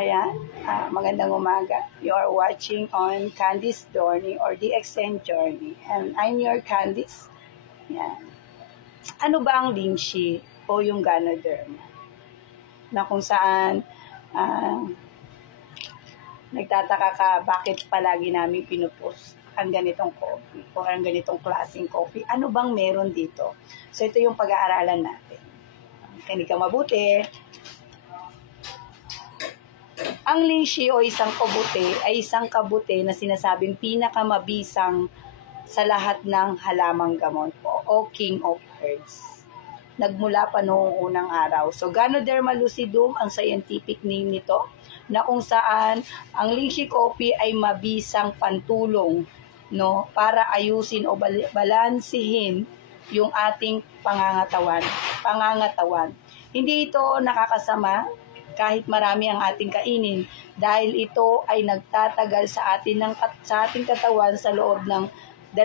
Ayan, magandang umaga. You are watching on Candice Journey or The Extend Journey. And I'm your Candice. Ayan. Ano ba ang lynchy o yung Ganoderma? Na kung saan nagtataka ka bakit palagi namin pinupost ang ganitong coffee o ang ganitong klaseng coffee. Ano bang meron dito? So ito yung pag-aaralan natin. Kinig ka mabuti. Ang lynchy o isang kabute ay isang kabute na sinasabing pinakamabisang sa lahat ng halamang gamot o king of herbs. Nagmula pa noong unang araw. So Ganoderma lucidum ang scientific name nito, na kung saan ang lynchy coffee ay mabisang pantulong, no, para ayusin o balansihin yung ating pangangatawan. Hindi ito nakakasama kahit marami ang ating kainin, dahil ito ay nagtatagal sa ating katawan sa loob ng 20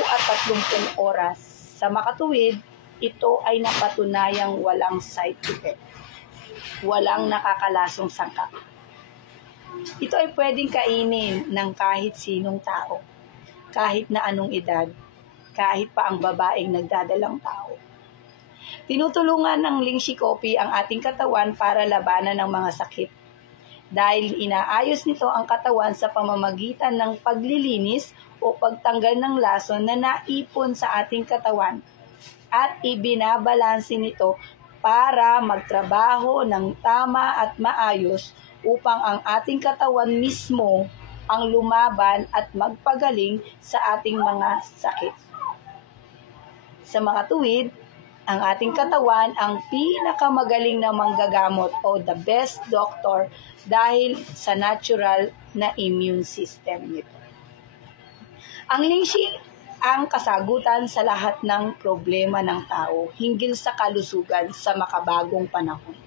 at 30 oras. Sa makatuwid, ito ay napatunayang walang side effect. Walang nakakalasong sangkap. Ito ay pwedeng kainin ng kahit sinong tao, kahit na anong edad, kahit pa ang babaeng nagdadalang tao. Tinutulungan ng lynchy coffee ang ating katawan para labanan ng mga sakit, dahil inaayos nito ang katawan sa pamamagitan ng paglilinis o pagtanggal ng lason na naipon sa ating katawan, at ibinabalanse nito para magtrabaho ng tama at maayos upang ang ating katawan mismo ang lumaban at magpagaling sa ating mga sakit. Sa mga tuwid, ang ating katawan ang pinakamagaling na manggagamot o the best doctor dahil sa natural na immune system nito. Ang lynchy ang kasagutan sa lahat ng problema ng tao hinggil sa kalusugan sa makabagong panahon.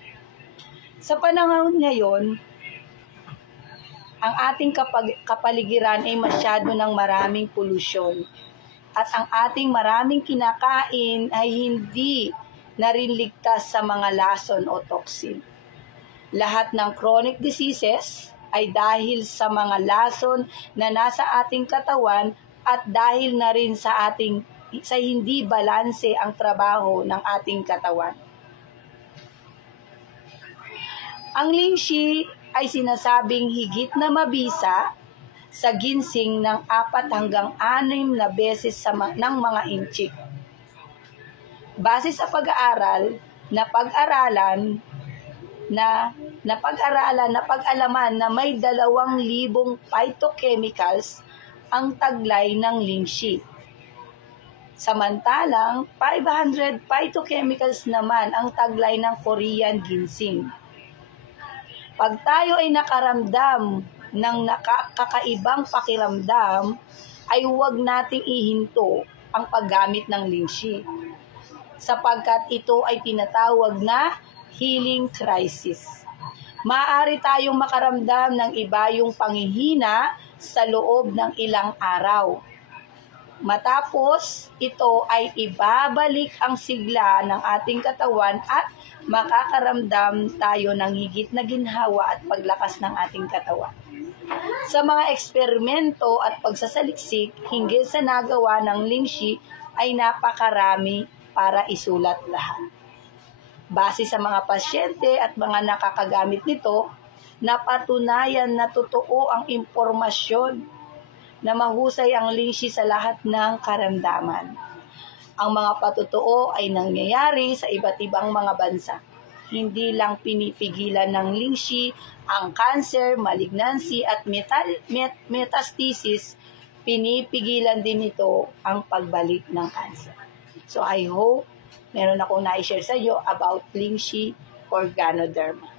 Sa panahon ngayon, ang ating kapaligiran ay masyado ng maraming polusyon, at ang ating maraming kinakain ay hindi na rin ligtas sa mga lason o toxin. Lahat ng chronic diseases ay dahil sa mga lason na nasa ating katawan, at dahil na rin sa hindi balanse ang trabaho ng ating katawan. Ang lynchy ay sinasabing higit na mabisa sa ginseng ng 4 hanggang 6 na beses ng mga inchik. Base sa pag-aaral na pag-alaman na may 2,000 phytochemicals ang taglay ng lynchy. Samantalang 500 phytochemicals naman ang taglay ng Korean ginseng. Pag tayo ay nakaramdam ng kakaibang pakiramdam, ay huwag nating ihinto ang paggamit ng lynchy, sapagkat ito ay tinatawag na healing crisis. Maaari tayong makaramdam ng iba yung panghihina sa loob ng ilang araw. Matapos, ito ay ibabalik ang sigla ng ating katawan at makakaramdam tayo ng higit na ginhawa at paglakas ng ating katawan. Sa mga eksperimento at pagsasaliksik hinggil sa nagawa ng lynchy ay napakarami para isulat lahat. Base sa mga pasyente at mga nakakagamit nito, napatunayan na totoo ang impormasyon na mahusay ang lynchy sa lahat ng karamdaman. Ang mga patotoo ay nangyayari sa iba't ibang mga bansa. Hindi lang pinipigilan ng lynchy ang cancer, malignancy at metastasis, pinipigilan din ito ang pagbalik ng cancer. So I hope meron akong na-share sa iyo about lynchy or Ganoderma.